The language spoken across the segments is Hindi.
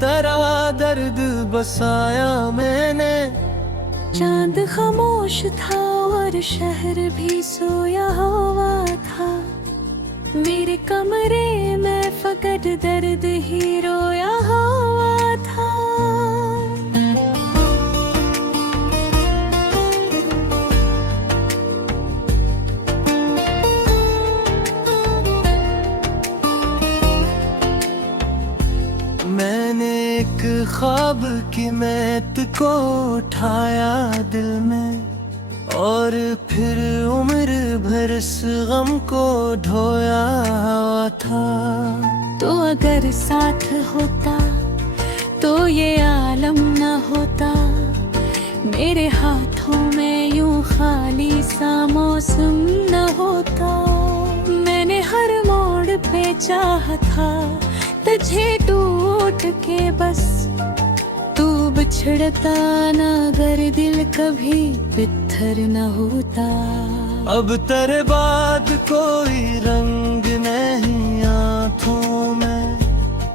तेरा दर्द बसाया मैंने। चांद खामोश था और शहर भी सोया हुआ था, मेरे कमरे में फकत दर्द ही रोया हुआ था। मैंने एक ख्वाब की मैत को उठाया दिल में, और फिर उम्र भर इस गम को ढोया हुआ था। तो अगर साथ होता तो ये आलम न होता, मेरे हाथों में यूं खाली सा मौसम न होता। मैंने हर मोड़ पे चाहा था तुझे टूट के बस, तू बिछड़ता ना अगर दिल कभी पत्थर न होता। अब तेरे बाद कोई रंग नहीं आँखों में,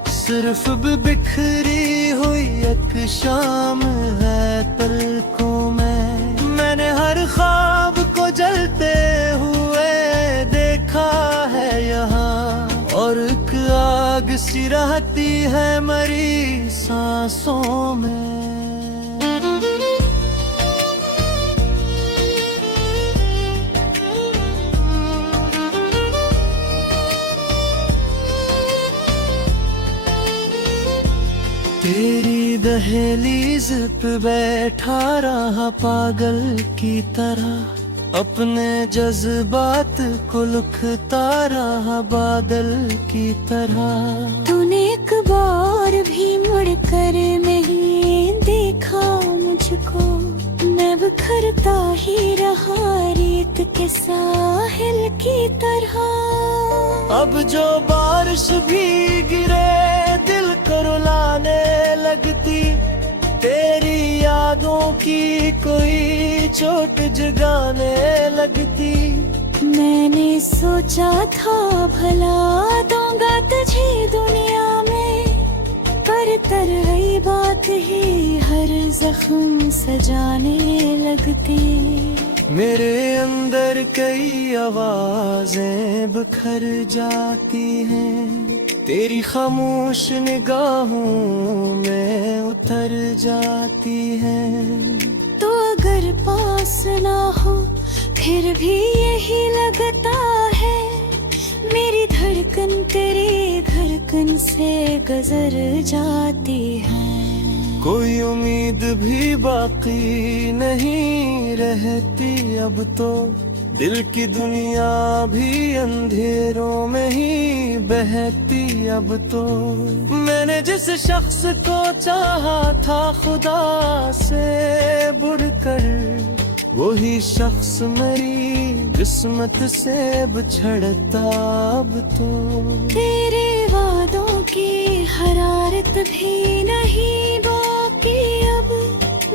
सिर्फ बिखरी हुई एक शाम है पलकों में। मैंने हर ख्वाब को जलते हुए देखा है यहाँ, और एक आग सी रहती है मरी सांसों में। तेरी दहलीज पे बैठा रहा पागल की तरह, अपने जज्बात को लिखता रहा बादल की तरह। तूने एक बार भी मुड़कर नहीं देखा मुझको, मैं बिखरता ही रहा रेत के साहिल की तरह। अब जो बारिश भी गिरे दिल को रुलाने लगती, तेरी यादों की कोई चोट जगाने लगती। मैंने सोचा था भला दूंगा तुझे दुनिया में, पर तरही बात ही हर जख्म सजाने लगती। मेरे अंदर कई आवाजें बिखर जाती हैं, तेरी खामोश निगाहों में उतर जाती हैं। तो अगर पास ना हो फिर भी यही लगता है, मेरी धड़कन तेरी धड़कन से गुजर जाती है। कोई उम्मीद भी बाकी नहीं रहती अब तो, दिल की दुनिया भी अंधेरों में ही बहती अब तो। मैंने जिस शख्स को चाहा था खुदा से बढ़कर, वही शख्स मेरी किस्मत से बिछड़ता अब तो। तेरे वादों की हरारत भी नहीं बाकी अब,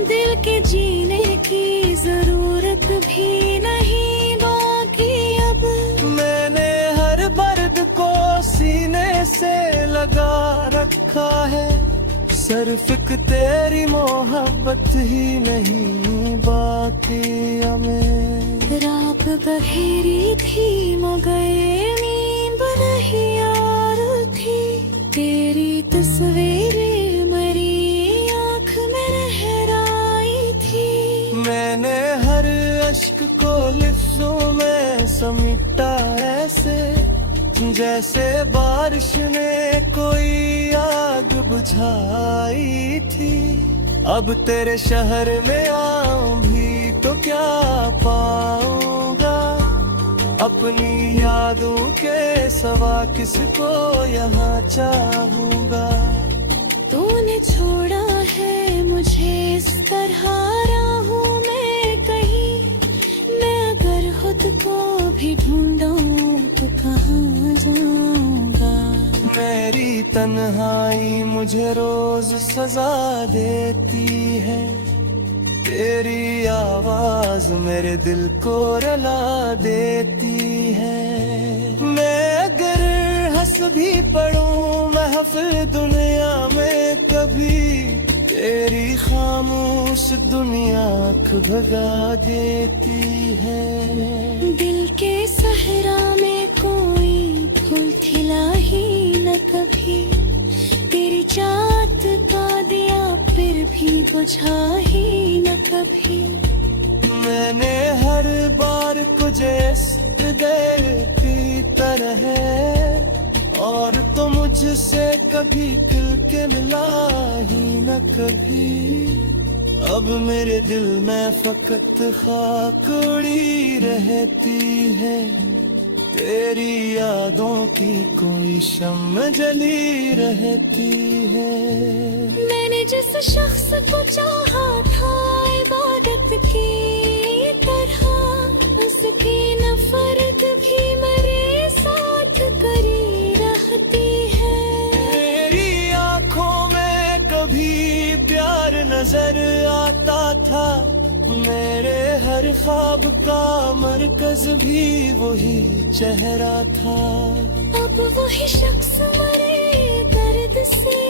दिल के जीने की जरूरत भी नहीं बाकी अब। मैंने हर दर्द को सीने से लगा रखा है, सिर्फ तेरी मोहब्बत ही नहीं बाकी हमें। रात गहरी थी मगर नींद नहीं आ रही थी, तेरी तस्वीरें मरी आँख में लहराई थी। मैंने हर अश्क को लिफ्ज़ों में समेटा ऐसे, जैसे बारिश ने कोई आग बुझाई थी। अब तेरे शहर में आऊं भी तो क्या पाऊंगा, अपनी यादों के सवा किसको यहाँ चाहूंगा। तूने छोड़ा है मुझे इस तरह राहों में कहीं, मैं अगर खुद को भी ढूंढूं तो कहाँ जाऊंगा। मेरी तन्हाई मुझे रोज सजा देती है, तेरी आवाज मेरे दिल को रुला देती है। मैं अगर हंस भी पड़ूं महफिल दुनिया में दुनिया आँख भगा देती है। दिल के सहरा में कोई फूल खिला ही न कभी, तेरी चाहत का दिया फिर भी बुझा ही न कभी। मैंने हर बार तुझे देती तरह, और तो मुझसे कभी दिल के मिला ही न कभी। अब मेरे दिल में फकत खाक उड़ी रहती है, तेरी यादों की कोई शम्म जली रहती है। मैंने जिस शख्स को चाहा था इबादत की तरह, उसकी नफरत भी मेरे साथ करी रहती है। मेरी आँखों में कभी प्यार नजर आता था, मेरे हर ख्वाब का मरकज भी वही चेहरा था। अब वही शख्स मरे दर्द से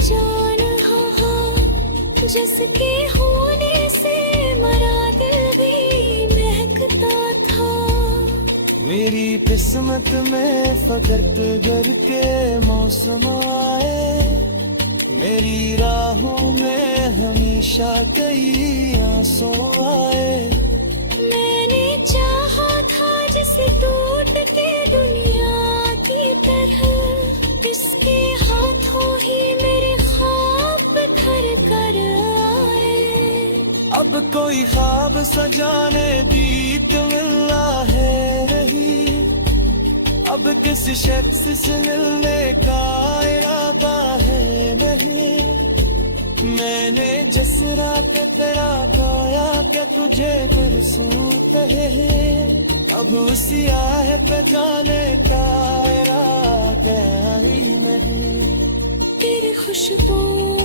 जान, जिसके होने से मरा दिल भी महकता था। मेरी किस्मत में फकत घर के मौसम आए, मेरी राहों में हमेशा कई आंसू आए। मैंने चाहा था जिसे टूट के दुनिया की तरह, इसके हाथों ही मेरे ख्वाब बिखर कर आए। अब कोई ख्वाब सजाने दी तो मिला है नहीं, अब किसी शख्स से मिलने का इरादा है नहीं। मैंने जिस रात तेरा पाया क्या तुझे गुरसूत है, अब उसी आह पे जाने का इरादा ही नहीं। तेरी खुशबू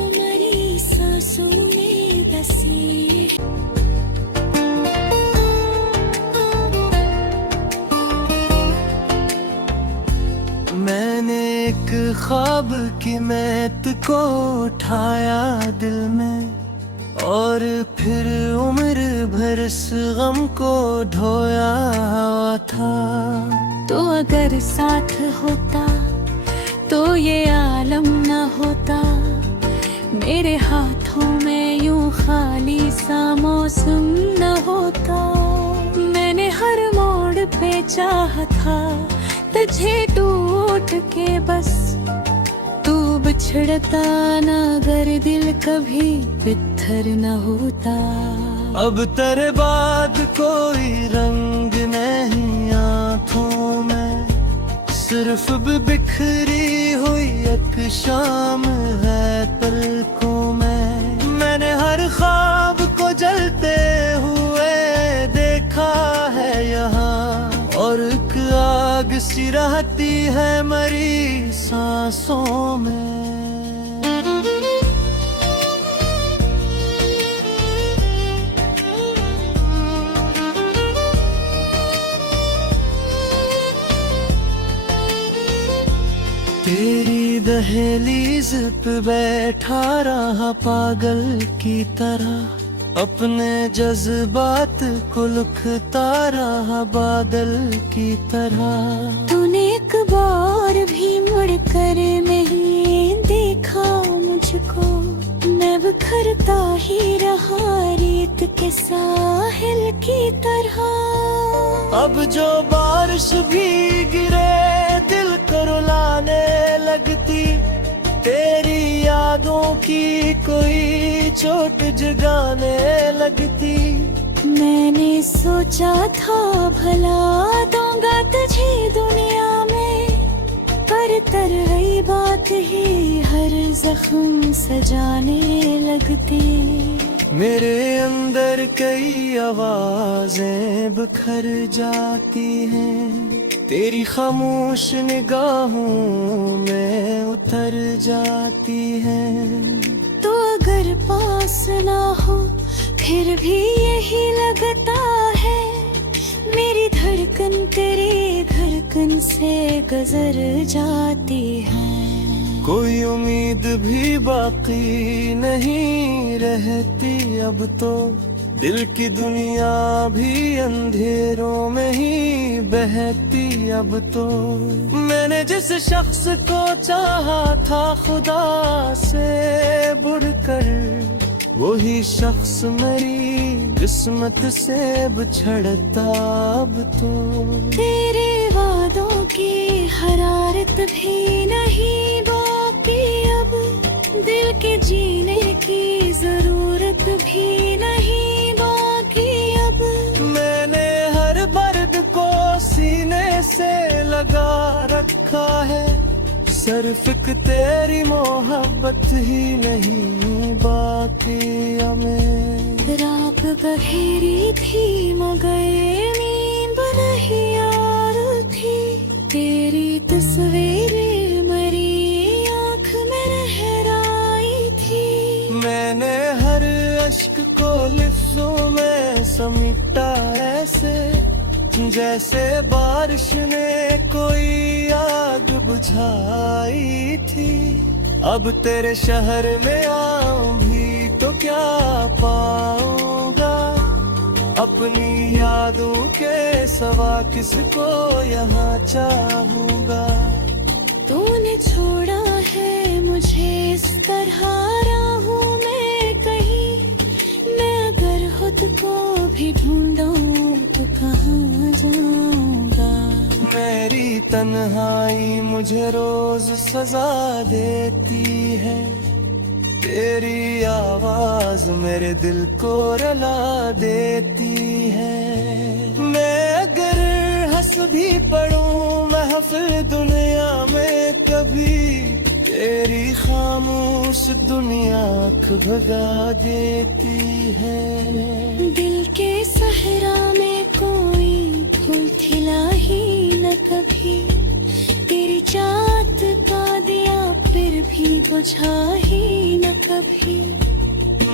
मेरी सांसों में बसी। मैंने एक ख्वाब की मैत को उठाया दिल में, और फिर उम्र भर इस गम को ढोया था। तो अगर साथ होता तो ये आलम न होता, मेरे हाथों में यूं खाली सा मौसम न होता। मैंने हर मोड़ पे चाहा था तुझे टूट के बस, तू बिछड़ता ना अगर दिल कभी पत्थर न होता। अब तेरे बाद कोई रंग नहीं आँखों में, सिर्फ बिखरी हुई एक शाम है पलकों में। मैंने हर ख्वाब को जलते हुए देखा है यहाँ, और एक आग सी रहती है मरी सांसों में। तेरी दहलीज पे बैठा रहा पागल की तरह, अपने जज्बात को लिखता रहा बादल की तरह। तूने एक बार भी मुड़कर नहीं देखा मुझको, मैं बिखरता ही रहा रेत के साहिल की तरह। अब जो बारिश भी गिरे दिल को रुलाने लगती, तेरी यादों की कोई चोट जगाने लगती। मैंने सोचा था भला दूंगा तुझे दुनिया में, पर तरही बात ही हर जख्म सजाने लगती। मेरे अंदर कई आवाजें बिखर जाती हैं, तेरी खामोश निगाहों में उतर जाती हैं। तो अगर पास ना हो फिर भी यही लगता है, मेरी धड़कन तेरी धड़कन से गुजर जाती है। कोई उम्मीद भी बाकी नहीं रहती। रहती अब तो, दिल की दुनिया भी अंधेरों में ही बहती अब तो। मैंने जिस शख्स को चाहा था खुदा से बढ़कर, वही शख्स मेरी किस्मत से बिछड़ता अब तो। तेरे वादों की हरारत भी नहीं बाकी अब, दिल के जीने की जरूरत भी नहीं बाकी अब। मैंने हर दर्द को सीने से लगा रखा है, सिर्फ तेरी मोहब्बत ही नहीं बाकी हमें। रात गहरी थी मगर नींद नहीं आ रही थी, तेरी तस्वीरें मरी आँख में लहराई थी। मैंने हर अश्क को लफ्जों में समेटा ऐसे, जैसे बारिश ने कोई आग बुझाई थी। अब तेरे शहर में आऊं भी तो क्या पाऊंगा, अपनी यादों के सिवा किसको यहाँ चाहूंगा। तूने छोड़ा है मुझे इस तरह राहों में कहीं, मैं अगर खुद को भी ढूंढूं तो कहाँ जाऊंगा। मेरी तन्हाई मुझे रोज सजा देती है, तेरी आवाज मेरे दिल को रुला देती है। मैं अगर हंस भी पढ़ूं महफिल दुनिया में कभी, तेरी खामोश दुनिया आँख भगा देती है। दिल के सहरा में कोई फूल खिला ही न कभी, तेरी चाहत का दिया फिर भी बुझा ही न कभी।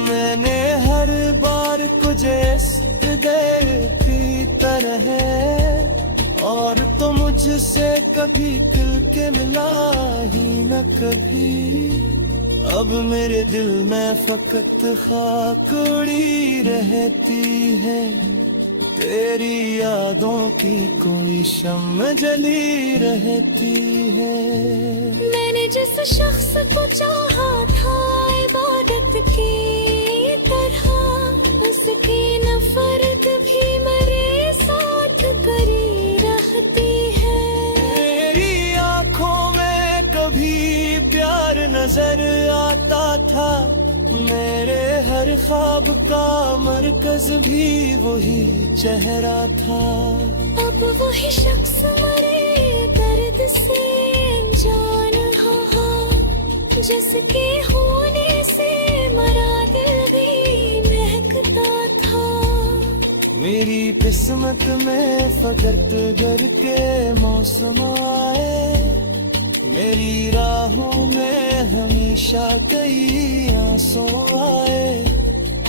मैंने हर बार तुझे देती तरह, और तो मुझसे कभी खिल के मिला ही न कभी। अब मेरे दिल में फकत खाक उड़ी रहती है, तेरी यादों की कोई शम्म जली रहती है। मैंने जिस शख्स को चाहा था इबादत की तरह, उसकी नफरत भी मेरे साथ करी रहती है। तेरी आँखों में कभी प्यार नजर आता था, मेरे हर ख्वाब का मरकज भी वही चेहरा था। अब वही शख्स मरे दर्द से जान हा, जिसके होने से मरा दिल भी महकता था। मेरी किस्मत में फकत घर के मौसम आए, मेरी राहों में हमेशा कई आंसू आए।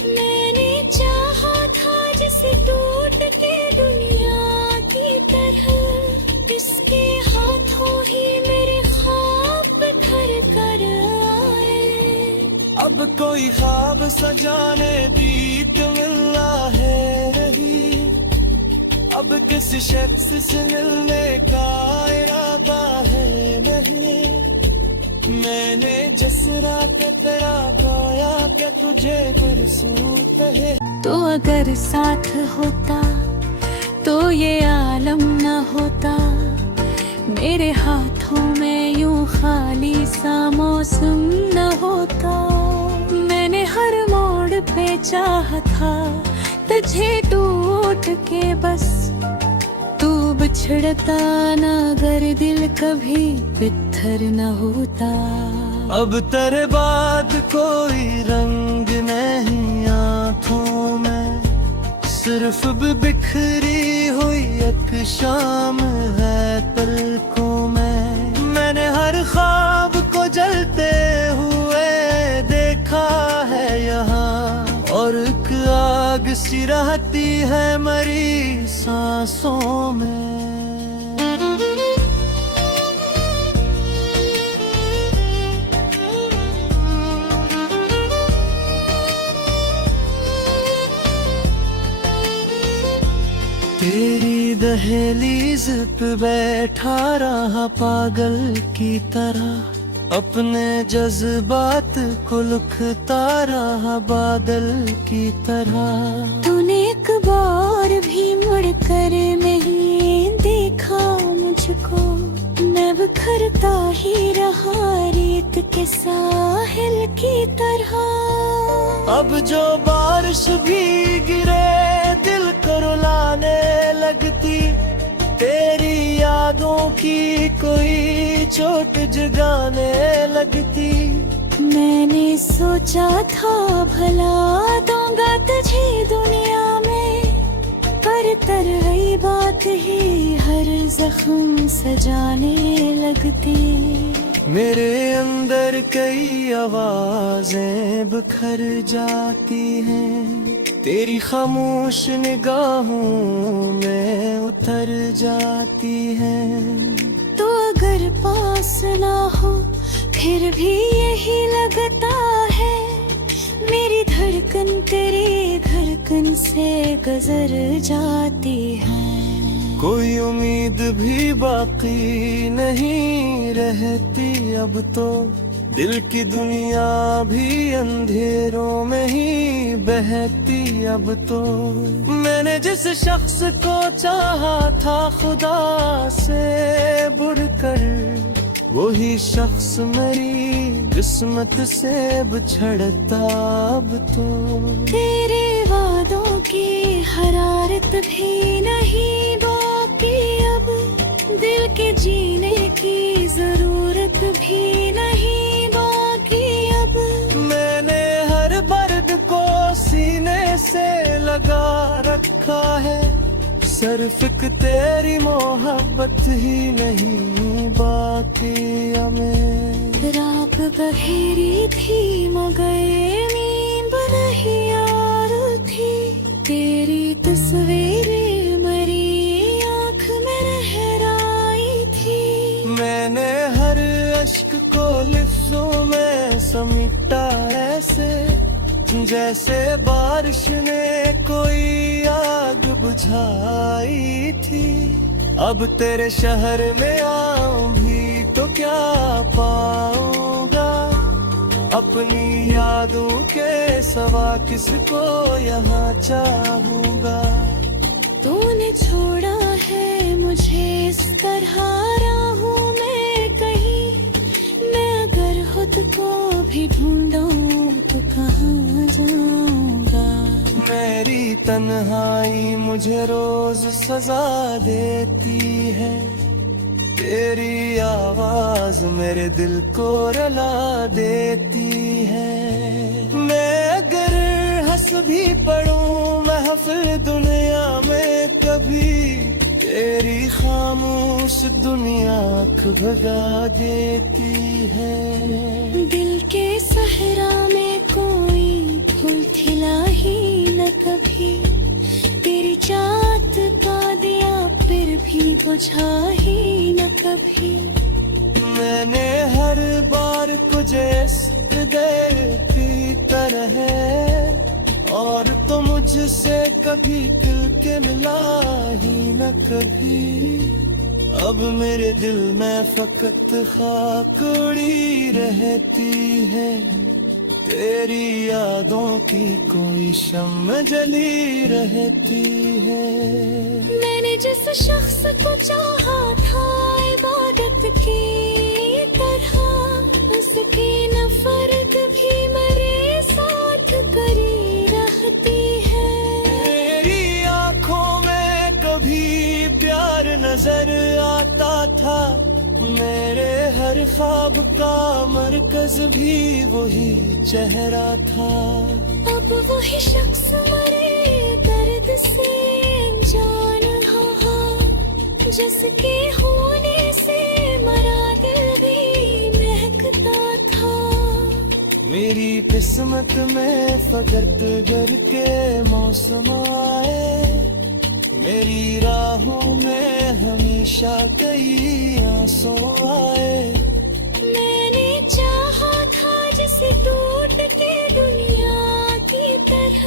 मैंने चाहा था जिसे टूट के दुनिया की तरह, इसके हाथों ही मेरे ख्वाब घर कर आए। अब कोई ख्वाब सजाने भी तो मिलना है रही, अब किसी शख्स से मिलने का इरादा है नहीं। मैंने जिस रात तेरा पाया क्या तुझे गुरसूत है। तो अगर साथ होता तो ये आलम न होता, मेरे हाथों में यूं खाली सा मौसम न होता। मैंने हर मोड़ पे चाहा था तुझे टूट के बस, तू बिछड़ता ना अगर दिल कभी बिथर न होता। अब तेरे बाद कोई रंग नहीं आँखों में, सिर्फ बिखरी हुई एक शाम है पलकों में। मैंने हर ख्वाब को जलते हुए देखा है यहाँ, और एक आग सी रहती है मरी सांसों में। दहलीज पे बैठा रहा पागल की तरह, अपने जज्बात को लिखता रहा बादल की तरह। तूने एक बार भी मुड़कर नहीं देखा मुझको, मैं बिखरता ही रहा रेत के साहिल की तरह। अब जो बारिश भी गिरे दिल को रुलाने लगती, तेरी यादों की कोई चोट जगाने लगती। मैंने सोचा था भला दूंगा तुझे दुनिया में, पर तरही बात ही हर जख्म सजाने लगती। मेरे अंदर कई आवाजें बिखर जाती हैं, तेरी खामोश निगाहों में उतर जाती हैं। तो अगर पास ना हो फिर भी यही लगता है, मेरी धड़कन तेरी धड़कन से गुजर जाती है। कोई उम्मीद भी बाकी नहीं रहती अब तो, दिल की दुनिया भी अंधेरों में ही बहती अब तो। मैंने जिस शख्स को चाहा था खुदा से बढ़कर, वही शख्स मेरी किस्मत से बिछड़ता अब तो। तेरे वादों की हरारत भी नहीं बाकी अब, दिल के जीने की जरूरत भी नहीं बाकी अब। मैंने हर बर्द को सीने से लगा रखा है, सिर्फ तेरी मोहब्बत ही नहीं बाकी हमें। रात गहरी थी मगर नींद नहीं आ रही थी, तेरी तस्वीरें मरी आँख में लहराई थी। मैंने हर अश्क को लफ्जों में समेटा ऐसे, जैसे बारिश ने कोई आग बुझाई थी। अब तेरे शहर में आऊं भी तो क्या पाऊंगा, अपनी यादों के सवा किसको यहाँ चाहूंगा। तूने छोड़ा है मुझे इस तरह राहों में कहीं, मैं अगर खुद को भी ढूंढूं तो कहाँ जाऊंगा। मेरी तन्हाई मुझे रोज सजा देती है, तेरी आवाज मेरे दिल को रुला देती है। मैं अगर हंस भी पढ़ूं महफिल दुनिया में कभी, तेरी खामोश दुनिया आँख भगा देती है। दिल के सहरा में कोई फूल खिला ही न कभी, तेरी चाहत का दिया फिर भी बुझा ही न कभी। मैंने हर बार तुझे देती तरह, और तो मुझसे कभी खिल के मिला ही न कभी। अब मेरे दिल में फकत खाक उड़ी रहती है, तेरी यादों की कोई शम्म जली रहती है। मैंने जिस शख्स को चाहा था इबादत की तरह, उसकी नफरत भी मेरे साथ करी रहती है। मेरी आँखों में कभी प्यार नजर आता था, मेरे हर ख्वाब का मरकज भी वही चेहरा था। अब वही शख्स मरे दर्द से जान हा, जिसके होने से मरा दिल भी महकता था। मेरी किस्मत में फकत घर के मौसम आए, मेरी राहों में हमेशा कई आंसू आए। मैंने चाहा था जिसे टूट के दुनिया की तरह,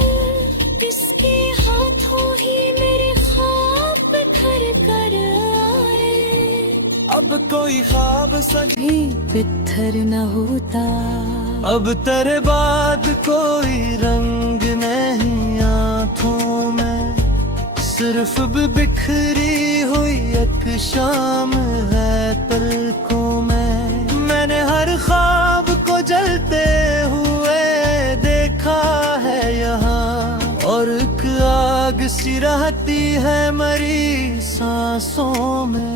इसके हाथों ही मेरे ख्वाब घर कोई ख्वाब सज भी पित्थर न होता। अब तेरे बाद कोई रंग नहीं आँखों में, सिर्फ बिखरी हुई एक शाम है पलकों में। मैंने हर ख्वाब को जलते हुए देखा है यहाँ, और एक आग सी रहती है मरी सांसों में।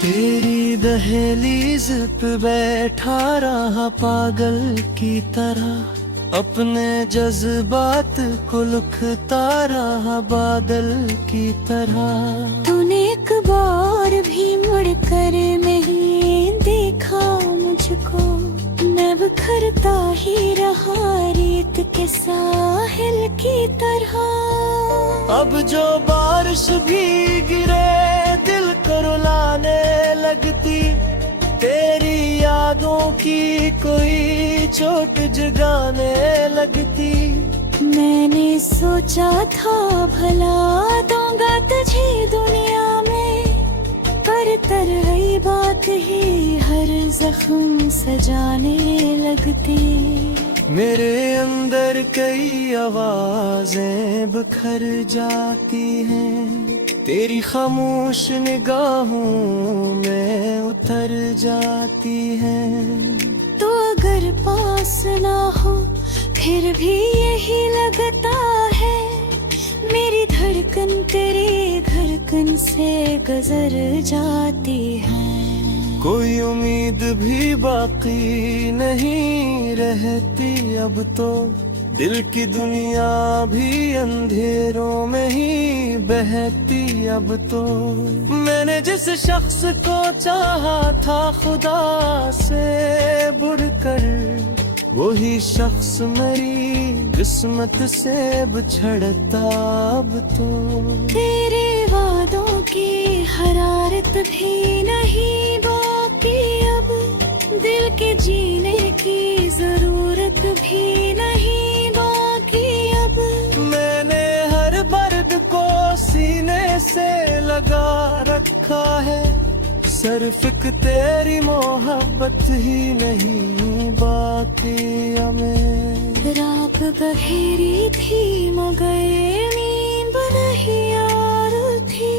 तेरी दहलीज पे बैठा रहा पागल की तरह, अपने जज्बात को लिखता रहा बादल की तरह। तूने एक बार भी मुड़कर नहीं देखा मुझको, मैं बिखरता ही रहा रेत के साहिल की तरह। अब जो बारिश भी गिरे दिल को रुलाने लगती, तेरी यादों की कोई चोट जगाने लगती। मैंने सोचा था भला दूंगा तुझे दुनिया में, पर तरही बात ही हर जख्म सजाने लगती। मेरे अंदर कई आवाजें बिखर जाती हैं, तेरी खामोश निगाहों में उतर जाती हैं। तो अगर पास ना हो फिर भी यही लगता है, मेरी धड़कन तेरी धड़कन से गुजर जाती है। कोई उम्मीद भी बाकी नहीं रहती अब तो, दिल की दुनिया भी अंधेरों में ही बहती अब तो। मैंने जिस शख्स को चाहा था खुदा से बढ़कर, वही शख्स मेरी किस्मत से बिछड़ता अब तो। तेरे वादों की हरारत भी नहीं बाकी अब, दिल के जीने की जरूरत भी नहीं बाकी अब। मैंने हर बर्द को सीने से लगा रखा है, सिर्फ एक तेरी मोहब्बत ही नहीं बाकी हमें। रात गहरी थी मगर नींद नहीं आ रही थी,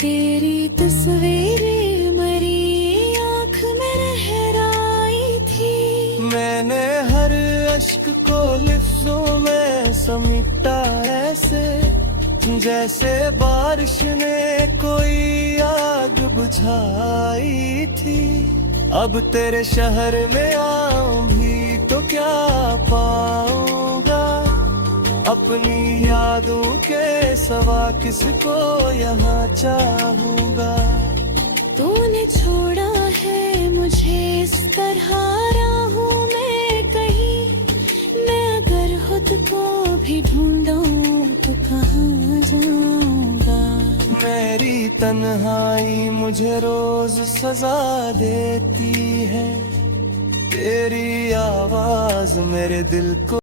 तेरी तस्वीरें मरी आँख में लहराई थी। मैंने हर अश्क को लिफ्ज़ों में समेटा ऐसे, जैसे बारिश ने कोई आग बुझाई थी। अब तेरे शहर में आऊं भी तो क्या पाऊंगा, अपनी यादों के सिवा किसको यहाँ चाहूंगा। तूने छोड़ा है मुझे इस तरह राहों में कहीं, मैं अगर खुद को भी ढूंढूं तो कहाँ जाऊंगा। मेरी तन्हाई मुझे रोज सजा देती है, तेरी आवाज मेरे दिल को